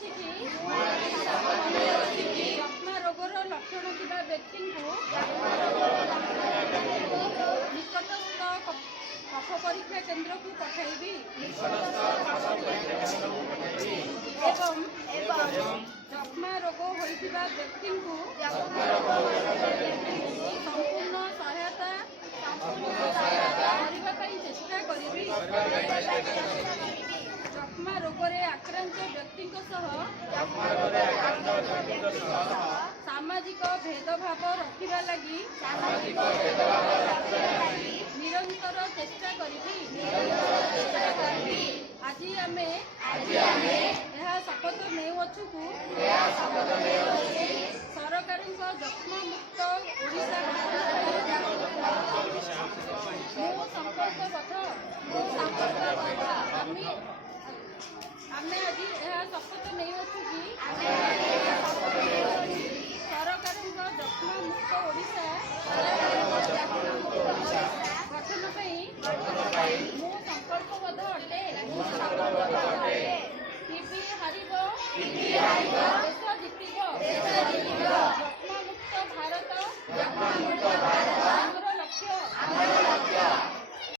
ଅଛି କି ଯକ୍ଷ୍ମା ରୋଗର ଲକ୍ଷଣ ଥିବା ବ୍ୟକ୍ତିଙ୍କୁ ନିକଟସ୍ଥ କଫ ପରୀକ୍ଷା କେନ୍ଦ୍ରକୁ ପଠାଇବି ଏବଂ ଯକ୍ଷ୍ମା ରୋଗ ହୋଇଥିବା ବ୍ୟକ୍ତିଙ୍କୁ ସମ୍ପୂର୍ଣ୍ଣ ସହାୟତା କରିବା ପାଇଁ ଚେଷ୍ଟା କରିବି। ଯକ୍ଷ୍ମା ରୋଗରେ ଆକ୍ରାନ୍ତ ବ୍ୟକ୍ତିଙ୍କ ସହ ସାମାଜିକ ଭେଦଭାବ ରଖିବା ଲାଗି ନିରନ୍ତର ଚେଷ୍ଟା କରିବି। ଆଜି ଆମେ ଏହା ଶପଥ ନେଉଅଛୁ ସରକାରଙ୍କ ଯକ୍ଷ୍ମା ମୁକ୍ତ ଓଡ଼ିଶା ମୁଁ ସମ୍ପର୍କବଦ୍ଧ